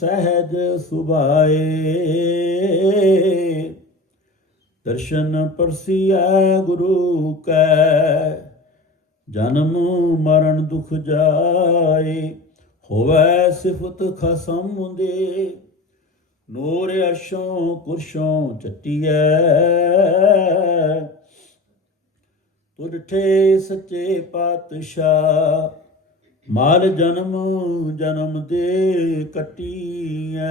ਸਹਿਜ ਸੁਭਾਏ। ਦਰਸ਼ਨ ਪਰਸੀਐ ਗੁਰੂ ਕੈ, ਜਨਮ ਮਰਨ ਦੁਖ ਜਾਏ, ਹੋਵੇ ਸਿਫਤ ਖਸਮ ਦੇ। ਨੂਰ ਅਰਸ਼ੋਂ ਕੁਰਸ਼ੋਂ ਚੱਟੀਐ ਤੁਰਠੇ ਸੱਚੇ ਪਾਤਸ਼ਾਹ। ਮਾਲ ਜਨਮ ਜਨਮ ਦੇ ਕਟੀਐ।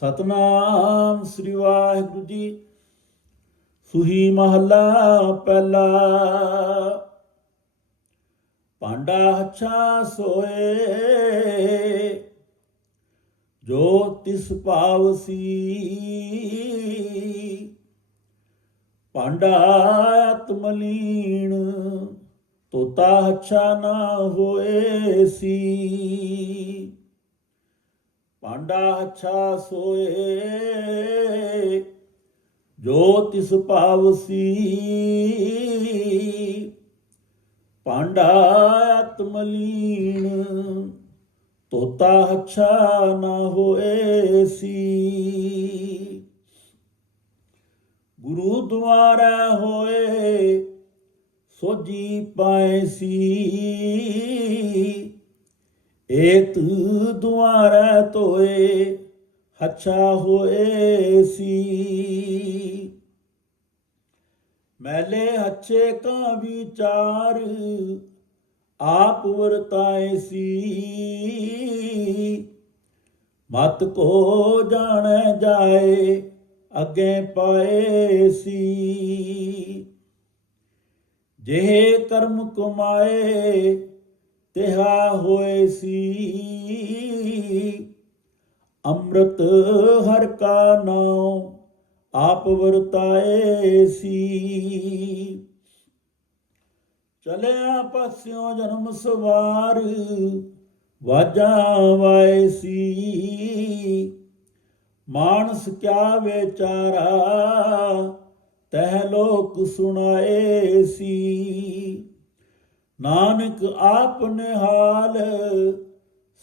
ਸਤਨਾਮ ਸ੍ਰੀ ਵਾਹਿਗੁਰੂ ਜੀ, ਸੁਹੀ ਮਹੱਲਾ ਪਹਿਲਾ। ਪਾਂਡਾ ਹੱਛਾ ਸੋਏ, ਜੋ ਤਿਸ ਪਾਵਸੀ ਪਾਂਡਾ ਆਤਮਲੀਣ ਤੋਤਾ ਹੱਛਾ ਨਾ ਹੋਏ ਸੀ। ਪਾਂਡਾ ਹੱਛਾ ਸੋਏ, ਜੋ ਤਿਸ ਪਾਵਸੀ ਪਾਂਡਾ ਆਤਮਲੀਨ ਤੋਤਾ ਹੱਛਾ ਨਾ ਹੋਏ ਸੀ। ਗੁਰੂ ਦੁਆਰਾ ਹੋਏ ਸੋਜੀ ਪਾਏ ਸੀ। ਏਤ ਦੁਆਰਾ ਤੋਏ ਹੱਛਾ ਹੋਏ ਸੀ। ਮੈਲੇ ਹੱਛੇ ਕਾ ਵਿਚਾਰ ਆਪ ਵਰਤਾਏ ਸੀ। ਮਤ ਕੋ ਜਾਣ ਜਾਏ ਅੱਗੇ ਪਾਏ ਸੀ। ਜਿਹੇ ਕਰਮ ਕਮਾਏ, ਤਿਹਾ ਹੋਏ ਸੀ। ਅੰਮ੍ਰਿਤ ਹਰ ਕਾ ਨਾਮ ਆਪ ਵਰਤਾਏ ਸੀ। ਚਲਿਆ ਪਾਸਿਓਂ ਜਨਮ ਸਵਾਰ ਵਾਜਾਂ ਵਾਏ ਸੀ। ਮਾਨਸ ਕਿਆ ਵਿਚਾਰਾ, ਤਹ ਲੋਕ ਸੁਣਾਏ ਸੀ। ਨਾਨਕ ਆਪ ਨਿਹਾਲ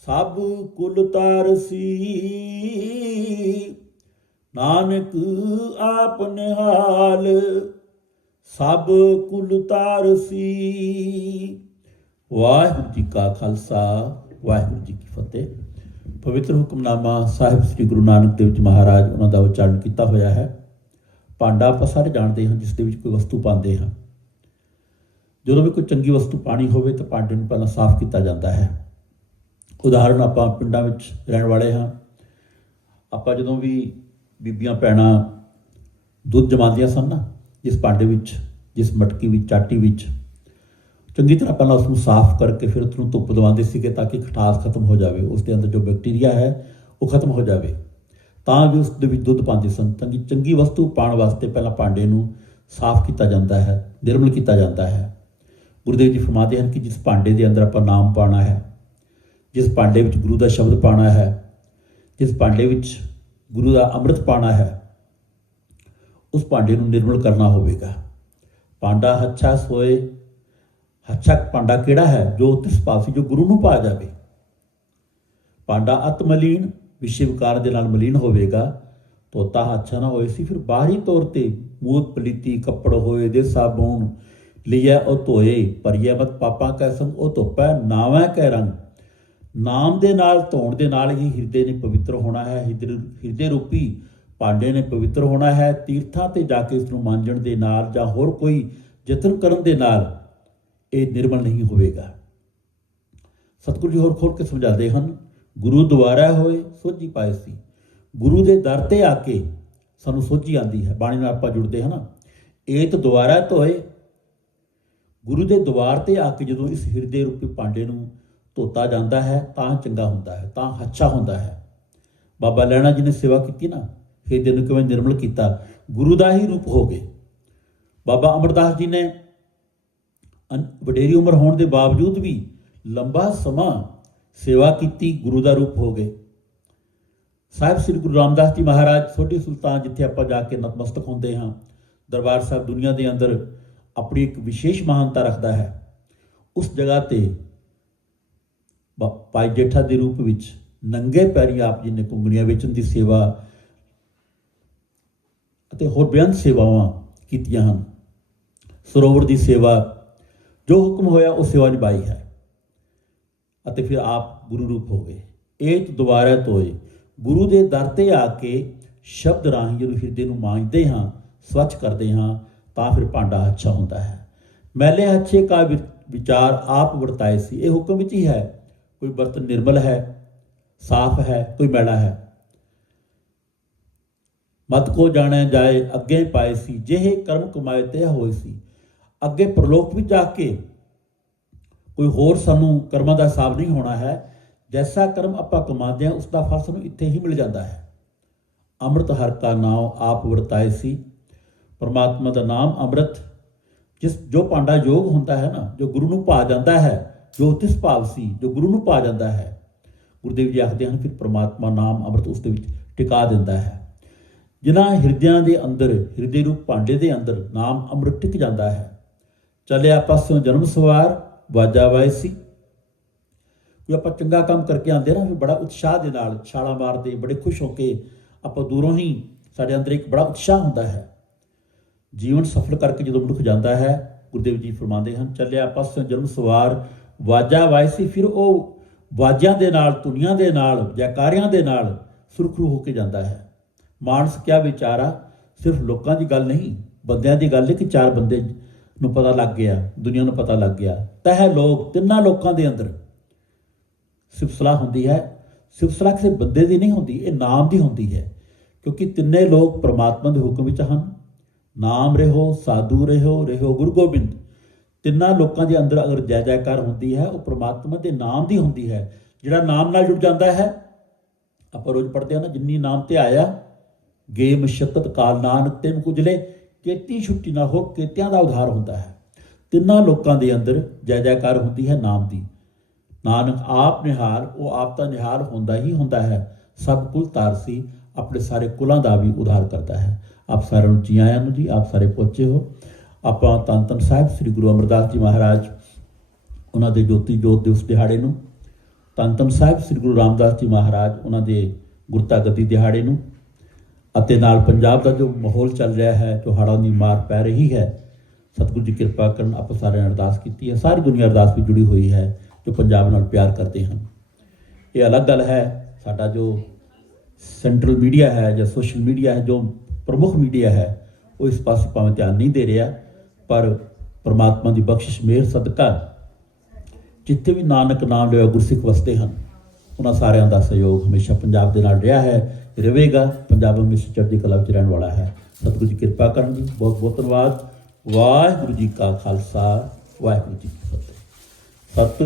ਸਭ ਕੁਲ ਤਾਰਸੀ ਨਾਨਕ ਆਪ ਨਿਹਾਲ ਸਭ ਕੁਲ ਤਾਰਸੀ ਵਾਹਿਗੁਰੂ ਜੀ ਕਾ ਖਾਲਸਾ, ਵਾਹਿਗੁਰੂ ਜੀ ਕੀ ਫਤਿਹ। ਪਵਿੱਤਰ ਹੁਕਮਨਾਮਾ ਸਾਹਿਬ ਸ੍ਰੀ ਗੁਰੂ ਨਾਨਕ ਦੇਵ ਜੀ ਮਹਾਰਾਜ ਉਹਨਾਂ ਦਾ ਉਚਾਰਨ ਕੀਤਾ ਹੋਇਆ ਹੈ। ਭਾਂਡਾ ਆਪਾਂ ਸਾਰੇ ਜਾਣਦੇ ਹਾਂ, ਜਿਸ ਦੇ ਵਿੱਚ ਕੋਈ ਵਸਤੂ ਪਾਉਂਦੇ ਹਾਂ। ਜਦੋਂ ਵੀ ਕੋਈ ਚੰਗੀ ਵਸਤੂ ਪਾਣੀ ਹੋਵੇ ਤਾਂ ਭਾਂਡੇ ਨੂੰ ਪਹਿਲਾਂ ਸਾਫ਼ ਕੀਤਾ ਜਾਂਦਾ ਹੈ। ਉਦਾਹਰਨ ਆਪਾਂ ਪਿੰਡਾਂ ਵਿੱਚ ਰਹਿਣ ਵਾਲੇ ਹਾਂ। ਆਪਾਂ ਜਦੋਂ ਵੀ ਬੀਬੀਆਂ ਪੈਣਾ ਦੁੱਧ ਜਮਾਉਂਦੀਆਂ ਸਨ ਨਾ, ਜਿਸ ਭਾਂਡੇ ਵਿੱਚ, ਜਿਸ ਮਟਕੀ ਵਿੱਚ, ਚਾਟੀ ਵਿੱਚ ਚੰਗੀ ਤਰ੍ਹਾਂ ਪਹਿਲਾਂ ਉਸ ਨੂੰ ਸਾਫ਼ ਕਰਕੇ ਫਿਰ ਉਸ ਨੂੰ ਧੁੱਪ ਦਵਾਉਂਦੇ ਸੀਗੇ ਤਾਂ ਕਿ ਖਟਾਸ ਖਤਮ ਹੋ ਜਾਵੇ ਉਸ ਦੇ ਅੰਦਰ ਜੋ ਬੈਕਟੀਰੀਆ ਹੈ, ਉਹ ਖਤਮ ਹੋ ਜਾਵੇ। ਤਾਂ ਜੋ ਉਸ ਦੇ ਵਿੱਚ ਦੁੱਧ ਪਾਉਂਦੇ ਸਨ, ਤਾਂ ਕਿ ਚੰਗੀ ਵਸਤੂ ਪਾਉਣ ਵਾਸਤੇ ਪਹਿਲਾਂ ਭਾਂਡੇ ਨੂੰ ਸਾਫ਼ ਕੀਤਾ ਜਾਂਦਾ ਹੈ, ਨਿਰਮਲ ਕੀਤਾ ਜਾਂਦਾ ਹੈ। ਗੁਰਦੇਵ ਜੀ ਫਰਮਾਉਂਦੇ ਹਨ ਕਿ ਜਿਸ ਭਾਂਡੇ ਦੇ ਅੰਦਰ ਆਪਾਂ ਨਾਮ ਪਾਣਾ ਹੈ, ਜਿਸ ਭਾਂਡੇ ਵਿੱਚ ਗੁਰੂ ਦਾ ਸ਼ਬਦ ਪਾਣਾ ਹੈ, ਜਿਸ ਭਾਂਡੇ ਵਿੱਚ ਗੁਰੂ ਦਾ ਅੰਮ੍ਰਿਤ ਪਾਣਾ ਹੈ, ਉਸ ਭਾਂਡੇ ਨੂੰ ਨਿਰਮਲ ਕਰਨਾ ਹੋਵੇਗਾ। ਭਾਂਡਾ ਅੱਛਾ ਸੋਏ ਹੱਛਾ ਭਾਂਡਾ ਕਿਹੜਾ ਹੈ? ਜੋ ਤਿਸ ਪਾਸੀ ਜੋ ਗੁਰੂ ਨੂੰ ਪਾ ਜਾਵੇ। ਭਾਂਡਾ ਅਤਮਲੀਨ ਵਿਸ਼ੇ ਦੇ ਨਾਲ ਮਲੀਨ ਹੋਵੇਗਾ। ਤੋਤਾ ਅੱਛਾ ਨਾ ਹੋਏ ਸੀ, ਫਿਰ ਬਾਹਰੀ ਤੌਰ ਤੇ ਮੂਤ ਪਲੀਤੀ, ਕੱਪੜ ਹੋਏ, ਦੇ ਸਾਬੂਨ ਲਿਆ, ਉਹ ਧੋਏ, ਪਰਿਆ ਮਤ ਪਾਪਾ ਕੈ ਸੰਗ, ਉਹ ਧੋਪੈ, ਨਾਵੇਂ ਕੈ ਰੰਗ। ਨਾਮ ਦੇ ਨਾਲ, ਧੋਣ ਦੇ ਨਾਲ ਹੀ ਹਿਰਦੇ ਨੇ ਪਵਿੱਤਰ ਹੋਣਾ ਹੈ, ਹਿਰਦੇ ਹਿਰਦੇ ਰੂਪੀ ਭਾਂਡੇ ਨੇ ਪਵਿੱਤਰ ਹੋਣਾ ਹੈ, ਤੀਰਥਾਂ ਤੇ ਜਾ ਕੇ ਇਸ ਨੂੰ ਮਾਂਜਣ ਦੇ ਨਾਲ ਜਾਂ ਹੋਰ ਕੋਈ ਯਤਨ ਕਰਨ ਦੇ ਨਾਲ ਇਹ ਨਿਰਮਲ ਨਹੀਂ ਹੋਵੇਗਾ। ਸਤਿਗੁਰੂ ਜੀ ਹੋਰ ਖੋਲ ਕੇ ਸਮਝਾਉਂਦੇ ਹਨ, ਗੁਰੂ ਦੁਆਰਾ ਹੋਏ ਸੋਝੀ ਪਾਏ ਸੀ। ਗੁਰੂ ਦੇ ਦਰ ਤੇ ਆ ਕੇ ਸਾਨੂੰ ਸੋਝੀ ਆਂਦੀ ਹੈ। ਬਾਣੀ ਨਾਲ ਆਪਾਂ ਜੁੜਦੇ ਹਾਂ ਨਾ। ਏਤ ਦੁਆਰਾ ਧੋਏ। ਗੁਰੂ ਦੇ ਦਵਾਰ ਤੇ ਆ ਕੇ ਜਦੋਂ ਇਸ ਹਿਰਦੇ ਰੂਪੀ ਪਾਂਡੇ ਨੂੰ ਧੋਤਾ ਜਾਂਦਾ ਹੈ, ਤਾਂ ਚੰਗਾ ਹੁੰਦਾ ਹੈ, ਤਾਂ ਅੱਛਾ ਹੁੰਦਾ ਹੈ। ਬਾਬਾ ਲੈਣਾ ਜੀ ਨੇ ਸੇਵਾ ਕੀਤੀ ਨਾ, ਹਿਰਦੇ ਨੂੰ ਕਿਵੇਂ ਨਿਰਮਲ ਕੀਤਾ? ਗੁਰੂ ਦਾ ਹੀ ਰੂਪ ਹੋ ਗਏ। ਬਾਬਾ ਅਮਰਦਾਸ ਜੀ ਨੇ ਵਡੇਰੀ ਉਮਰ ਹੋਣ ਦੇ ਬਾਵਜੂਦ ਵੀ ਲੰਬਾ ਸਮਾਂ ਸੇਵਾ ਕੀਤੀ ਗੁਰੂ ਦਾ ਰੂਪ ਹੋ ਗਏ। ਸਾਹਿਬ ਸ੍ਰੀ ਗੁਰੂ ਰਾਮਦਾਸ ਜੀ ਮਹਾਰਾਜ ਛੋਟੀ ਸੁਲਤਾਨ ਜਿੱਥੇ ਆਪਾਂ ਜਾ ਕੇ ਨਤਮਸਤਕ ਹੁੰਦੇ ਹਾਂ, ਦਰਬਾਰ ਸਾਹਿਬ ਦੁਨੀਆ ਦੇ ਅੰਦਰ ਆਪਣੀ ਇੱਕ ਵਿਸ਼ੇਸ਼ ਮਹਾਨਤਾ ਰੱਖਦਾ ਹੈ। ਉਸ ਜਗ੍ਹਾ ਤੇ ਬ- ਭਾਈ ਜੇਠਾ ਦੇ ਰੂਪ ਵਿੱਚ ਨੰਗੇ ਪੈਰੀ ਆਪ ਜੀ ਨੇ ਕੁੰਗਣੀਆਂ ਵੇਚਣ ਦੀ ਸੇਵਾ ਅਤੇ ਹੋਰ ਬੇਅੰਤ ਸੇਵਾਵਾਂ ਕੀਤੀਆਂ ਹਨ। ਸਰੋਵਰ ਦੀ ਸੇਵਾ ਜੋ ਹੁਕਮ ਹੋਇਆ ਉਹ ਸੇਵਾ ਨਿਭਾਈ ਹੈ। ਅਤੇ ਫਿਰ ਆਪ ਗੁਰੂ ਰੂਪ ਹੋ ਗਏ। ਇਹ ਦੁਬਾਰਾ ਤੋਏ ਗੁਰੂ ਦੇ ਦਰ ਤੇ ਆ ਕੇ ਸ਼ਬਦ ਰਾਹੀਂ ਜਦੋਂ ਹਿਰਦੇ ਨੂੰ ਮਾਂਜਦੇ ਹਾਂ, ਸਵੱਛ ਕਰਦੇ ਹਾਂ, ਤਾਂ ਫਿਰ ਭਾਂਡਾ ਅੱਛਾ ਹੁੰਦਾ ਹੈ। ਮੈਲੇ ਅੱਛੇ ਕਾ ਵਿਚਾਰ ਆਪ ਵਰਤਾਏ ਸੀ। ਇਹ ਹੁਕਮ ਵਿੱਚ ਹੀ ਹੈ। ਕੋਈ ਬਰਤਨ ਨਿਰਮਲ ਹੈ, ਸਾਫ਼ ਹੈ, ਕੋਈ ਮੈਲਾ ਹੈ। ਮਤ ਕੋ ਜਾਣਿਆ ਜਾਏ, ਅੱਗੇ ਪਾਏ ਸੀ। ਜਿਹੇ ਕਰਮ ਕਮਾਏ ਤੇ ਹੋਏ ਸੀ। ਅੱਗੇ ਪ੍ਰਲੋਕ ਵਿੱਚ ਜਾ ਕੇ ਕੋਈ ਹੋਰ ਸਾਨੂੰ ਕਰਮਾਂ ਦਾ ਹਿਸਾਬ ਨਹੀਂ ਹੋਣਾ ਹੈ, ਜੈਸਾ ਕਰਮ ਆਪਾਂ ਕਮਾਉਂਦੇ ਹਾਂ ਉਸ ਦਾ ਫਲ ਸਾਨੂੰ ਇੱਥੇ ਹੀ ਮਿਲ ਜਾਂਦਾ ਹੈ। ਅੰਮ੍ਰਿਤ ਹਰ ਕਾ ਨਾਮ ਆਪ ਵਰਤਾਏ ਸੀ। ਪਰਮਾਤਮਾ ਦਾ ਨਾਮ ਅੰਮ੍ਰਿਤ, ਜਿਸ ਜੋ ਪਾਂਡਾ ਯੋਗ ਹੁੰਦਾ ਹੈ ਨਾ, ਜੋ ਗੁਰੂ ਨੂੰ ਪਾ ਜਾਂਦਾ ਹੈ, ਜੋ ਤਿਸ ਭਾਵ ਸੀ, ਜੋ ਗੁਰੂ ਨੂੰ ਪਾ ਜਾਂਦਾ ਹੈ। ਗੁਰਦੇਵ ਜੀ ਆਖਦੇ ਹਨ, ਫਿਰ ਪਰਮਾਤਮਾ ਨਾਮ ਅੰਮ੍ਰਿਤ ਉਸ ਦੇ ਵਿੱਚ ਟਿਕਾ ਦਿੰਦਾ ਹੈ। ਜਿਨ੍ਹਾਂ ਹਿਰਦਿਆਂ ਦੇ ਅੰਦਰ, ਹਿਰਦੇ ਰੂਪ ਭਾਂਡੇ ਦੇ ਅੰਦਰ ਨਾਮ ਅੰਮ੍ਰਿਤ ਟਿਕ ਜਾਂਦਾ ਹੈ ਚੱਲਿਆ ਪਾਸਿਓਂ ਜਨਮ ਸਵਾਰ, ਵਾਜਾ ਵਾਏ ਸੀ। ਕੋਈ ਆਪਾਂ ਚੰਗਾ ਕੰਮ ਕਰਕੇ ਆਉਂਦੇ ਨਾ, ਫਿਰ ਬੜਾ ਉਤਸ਼ਾਹ ਦੇ ਨਾਲ ਛਾਲਾਂ ਮਾਰਦੇ, ਬੜੇ ਖੁਸ਼ ਹੋ ਕੇ ਆਪਾਂ ਦੂਰੋਂ ਹੀ ਸਾਡੇ ਅੰਦਰ ਇੱਕ ਬੜਾ ਉਤਸ਼ਾਹ ਹੁੰਦਾ ਹੈ। ਜੀਵਨ ਸਫਲ ਕਰਕੇ ਜਦੋਂ ਮਨੁੱਖ ਜਾਂਦਾ ਹੈ, ਗੁਰਦੇਵ ਜੀ ਫਰਮਾਉਂਦੇ ਹਨ ਚੱਲਿਆ ਪਾਸਿਓਂ ਜਨਮ ਸਵਾਰ, ਵਾਜਾ ਵਾਏ ਸੀ। ਫਿਰ ਉਹ ਵਾਜਿਆਂ ਦੇ ਨਾਲ, ਧੁਨੀਆਂ ਦੇ ਨਾਲ, ਜੈਕਾਰਿਆਂ ਦੇ ਨਾਲ ਸੁਰਖਰੂ ਹੋ ਕੇ ਜਾਂਦਾ ਹੈ। ਮਾਨਸ ਕਿਆ ਵਿਚਾਰਾ, ਸਿਰਫ ਲੋਕਾਂ ਦੀ ਗੱਲ ਨਹੀਂ, ਬੰਦਿਆਂ ਦੀ ਗੱਲ ਹੈ ਕਿ ਚਾਰ ਬੰਦੇ ਨੂੰ ਪਤਾ ਲੱਗ ਗਿਆ, ਦੁਨੀਆ ਨੂੰ ਪਤਾ ਲੱਗ ਗਿਆ। ਤਹ ਲੋਕ, ਤਿੰਨਾਂ ਲੋਕਾਂ ਦੇ ਅੰਦਰ ਸਿਫਸਲਾ ਹੁੰਦੀ ਹੈ ਸਿਫਸਲਾ ਕਿਸੇ ਬੰਦੇ ਦੀ ਨਹੀਂ ਹੁੰਦੀ, ਇਹ ਨਾਮ ਦੀ ਹੁੰਦੀ ਹੈ। ਕਿਉਂਕਿ ਤਿੰਨੇ ਲੋਕ ਪ੍ਰਮਾਤਮਾ ਦੇ ਹੁਕਮ ਵਿੱਚ ਹਨ। ਨਾਮ ਰਹੋ, ਸਾਧੂ ਰਹੋ ਰਹੋ ਗੁਰੂ ਗੋਬਿੰਦ। ਤਿੰਨਾਂ ਲੋਕਾਂ ਦੇ ਅੰਦਰ ਅਗਰ ਜੈ ਜੈਕਾਰ ਹੁੰਦੀ ਹੈ, ਉਹ ਪ੍ਰਮਾਤਮਾ ਦੇ ਨਾਮ ਦੀ ਹੁੰਦੀ ਹੈ। ਜਿਹੜਾ ਨਾਮ ਨਾਲ ਜੁੜ ਜਾਂਦਾ ਹੈ, ਆਪਾਂ ਰੋਜ਼ ਪੜ੍ਹਦੇ ਹਾਂ ਨਾ, ਜਿੰਨੀ ਨਾਮ ਤੇ ਆਇਆ ਗੇ ਮਸ਼ਕਤ ਕਾਲ ਨਾਨਕ ਤੈਨ ਕੁਜਲੇ ਕੇਤੀ ਛੁੱਟੀ ਨਾ ਹੋ, ਕੇਤਿਆਂ ਦਾ ਉਧਾਰ ਹੁੰਦਾ ਹੈ। ਤਿੰਨਾਂ ਲੋਕਾਂ ਦੇ ਅੰਦਰ ਜੈ ਜੈਕਾਰ ਹੁੰਦੀ ਹੈ ਨਾਮ ਦੀ। ਨਾਨਕ ਆਪ ਨਿਹਾਲ, ਉਹ ਆਪ ਤਾਂ ਨਿਹਾਲ ਹੁੰਦਾ ਹੀ ਹੁੰਦਾ ਹੈ। ਸਭ ਕੁਲ ਤਾਰਸੀ ਆਪਣੇ ਸਾਰੇ ਕੁਲਾਂ ਦਾ ਵੀ ਉਧਾਰ ਕਰਦਾ ਹੈ। ਆਪ ਸਾਰਿਆਂ ਨੂੰ ਜੀ ਆਇਆਂ ਨੂੰ ਜੀ, ਆਪ ਸਾਰੇ ਪਹੁੰਚੇ ਹੋ। ਆਪਾਂ ਧੰਨ ਧੰਨ ਸਾਹਿਬ, ਸ੍ਰੀ ਗੁਰੂ ਅਮਰਦਾਸ ਜੀ ਮਹਾਰਾਜ, ਉਹਨਾਂ ਦੇ ਜੋਤੀ ਜੋਤ ਦਿਵਸ ਦਿਹਾੜੇ ਨੂੰ ਧੰਨ ਧੰਨ ਸਾਹਿਬ, ਸ੍ਰੀ ਗੁਰੂ ਰਾਮਦਾਸ ਜੀ ਮਹਾਰਾਜ, ਉਹਨਾਂ ਦੇ ਗੁਰਤਾ ਗੱਦੀ ਦਿਹਾੜੇ ਨੂੰ ਅਤੇ ਨਾਲ ਪੰਜਾਬ ਦਾ ਜੋ ਮਾਹੌਲ ਚੱਲ ਰਿਹਾ ਹੈ, ਜੋ ਹੜ੍ਹਾਂ ਦੀ ਮਾਰ ਪੈ ਰਹੀ ਹੈ, ਸਤਿਗੁਰੂ ਜੀ ਕਿਰਪਾ ਕਰਨ ਆਪਾਂ ਸਾਰਿਆਂ ਨੇ ਅਰਦਾਸ ਕੀਤੀ ਹੈ। ਸਾਰੀ ਦੁਨੀਆ ਅਰਦਾਸ ਵੀ ਜੁੜੀ ਹੋਈ ਹੈ, ਜੋ ਪੰਜਾਬ ਨਾਲ ਪਿਆਰ ਕਰਦੇ ਹਨ। ਇਹ ਅਲੱਗ ਗੱਲ ਹੈ, ਸਾਡਾ ਜੋ ਸੈਂਟਰਲ ਮੀਡੀਆ ਹੈ ਜਾਂ ਸੋਸ਼ਲ ਮੀਡੀਆ ਹੈ, ਜੋ ਪ੍ਰਮੁੱਖ ਮੀਡੀਆ ਹੈ, ਉਹ ਇਸ ਪਾਸੇ ਭਾਵੇਂ ਧਿਆਨ ਨਹੀਂ ਦੇ ਰਿਹਾ, ਪਰ ਪ੍ਰਮਾਤਮਾ ਦੀ ਬਖਸ਼ਿਸ਼, ਮਿਹਰ, ਸਦਕਾ ਜਿੱਥੇ ਵੀ ਨਾਨਕ ਨਾਮ ਲਿਆ ਗੁਰਸਿੱਖ ਵਸਦੇ ਹਨ, ਉਹਨਾਂ ਸਾਰਿਆਂ ਦਾ ਸਹਿਯੋਗ ਹਮੇਸ਼ਾ ਪੰਜਾਬ ਦੇ ਨਾਲ ਰਿਹਾ ਹੈ। ਰਹੇਗਾ। ਪੰਜਾਬ ਹਮੇਸ਼ਾ ਚੜ੍ਹਦੀ ਕਲਾ ਵਿੱਚ ਰਹਿਣ ਵਾਲਾ ਹੈ। ਸਤਿਗੁਰੂ ਜੀ ਕਿਰਪਾ ਕਰਨ ਜੀ। ਬਹੁਤ ਬਹੁਤ ਧੰਨਵਾਦ। ਵਾਹਿਗੁਰੂ ਜੀ ਕਾ ਖਾਲਸਾ। ਵਾਹਿਗੁਰੂ ਜੀ ਕੀ ਫਤਿਹ। ਸਤਿ